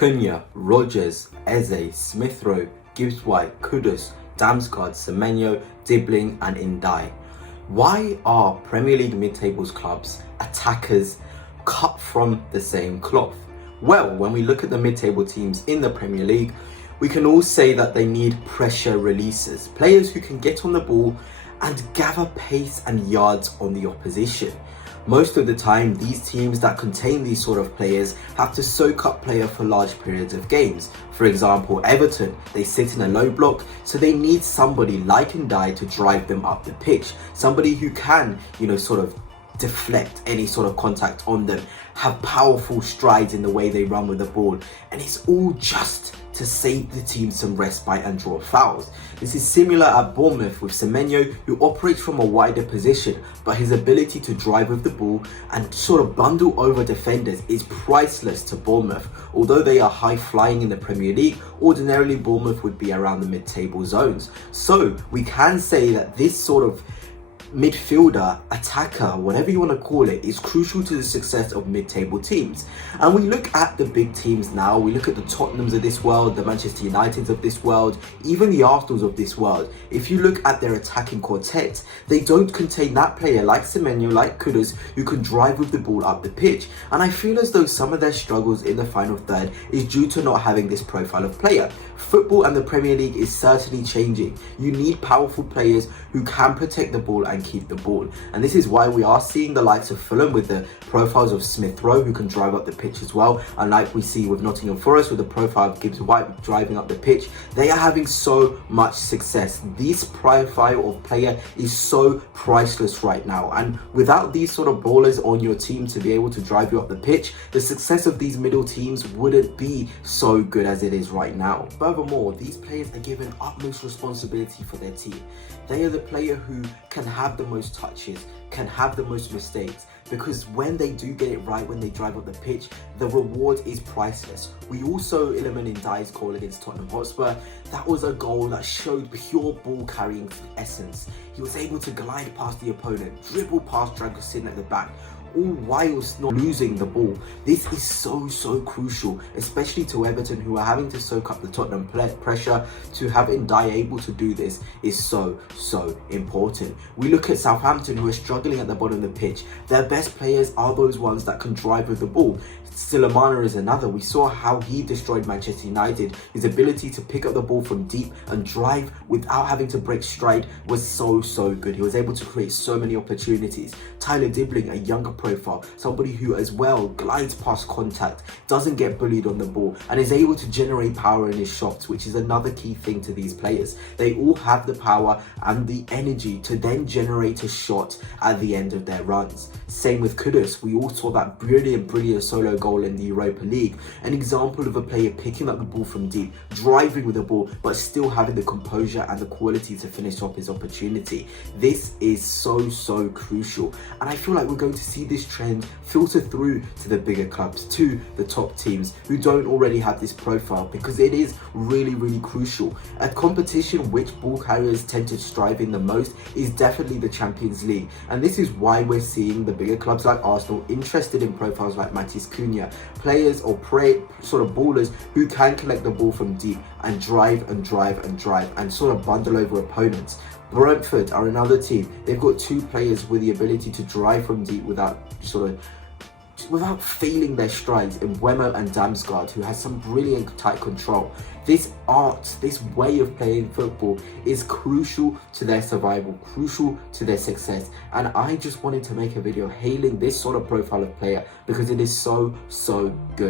Cunha, Rogers, Eze, Smith Rowe, Gibbs-White, Kudus, Damsgaard, Semenyo, Dibbling and Ndai. Why are Premier League mid-tables clubs attackers cut from the same cloth? Well, when we look at the mid-table teams in the Premier League, we can all say that they need pressure releases, players who can get on the ball and gather pace and yards on the opposition. Most of the time, these teams that contain these sort of players have to soak up player for large periods of games. For example, Everton, they sit in a low block, so they need somebody like Ndai to drive them up the pitch. Somebody who can, sort of deflect any sort of contact on them, have powerful strides in the way they run with the ball, and it's all just to save the team some respite and draw fouls. This is similar at Bournemouth with Semenyo, who operates from a wider position, but his ability to drive with the ball and sort of bundle over defenders is priceless to Bournemouth. Although they are high flying in the Premier League, ordinarily Bournemouth would be around the mid-table zones. So we can say that this sort of midfielder, attacker, whatever you want to call it, is crucial to the success of mid-table teams. And we look at the big teams now, we look at the Tottenhams of this world, the Manchester Uniteds of this world, even the Arsenals of this world. If you look at their attacking quartet, they don't contain that player like Semenyo, like Kudus, who can drive with the ball up the pitch. And I feel as though some of their struggles in the final third is due to not having this profile of player. Football and the Premier League is certainly changing. You need powerful players who can protect the ball and keep the ball. And this is why we are seeing the likes of Fulham with the profiles of Smith Rowe, who can drive up the pitch as well. And like we see with Nottingham Forest with the profile of Gibbs-White driving up the pitch, they are having so much success. This profile of player is so priceless right now. And without these sort of ballers on your team to be able to drive you up the pitch, the success of these middle teams wouldn't be so good as it is right now. Furthermore, these players are given utmost responsibility for their team. They are the player who can have the most touches, can have the most mistakes, because when they do get it right, when they drive up the pitch, the reward is priceless. We also eliminated Ndai's goal against Tottenham Hotspur. That was a goal that showed pure ball carrying essence. He was able to glide past the opponent, dribble past Dragusin at the back, all whilst not losing the ball. This is so crucial, especially to Everton, who are having to soak up the Tottenham pressure. To have Ndai able to do this is so important. We look at Southampton, who are struggling at the bottom of the pitch. Their best players are those ones that can drive with the ball. Silamana is another. We saw how he destroyed Manchester United. His ability to pick up the ball from deep and drive without having to break stride was so good. He was able to create so many opportunities. Tyler Dibbling, a younger profile, somebody who as well glides past contact, doesn't get bullied on the ball, and is able to generate power in his shots, which is another key thing to these players. They all have the power and the energy to then generate a shot at the end of their runs. Same with Kudus. We all saw that brilliant solo goal in the Europa League. An example of a player picking up the ball from deep, driving with the ball, but still having the composure and the quality to finish off his opportunity. This is so crucial. And I feel like we're going to see this trend filter through to the bigger clubs, to the top teams who don't already have this profile, because it is really crucial. A competition which ball carriers tend to strive in the most is definitely the Champions League. And this is why we're seeing the bigger clubs like Arsenal interested in profiles like Matheus Cunha, players or sort of ballers who can collect the ball from deep and drive and sort of bundle over opponents. Brentford are another team. They've got two players with the ability to drive from deep without failing their strides in Mbeumo and Damsgaard, who has some brilliant tight control. This art, this way of playing football is crucial to their survival, crucial to their success. And I just wanted to make a video hailing this sort of profile of player because it is so good.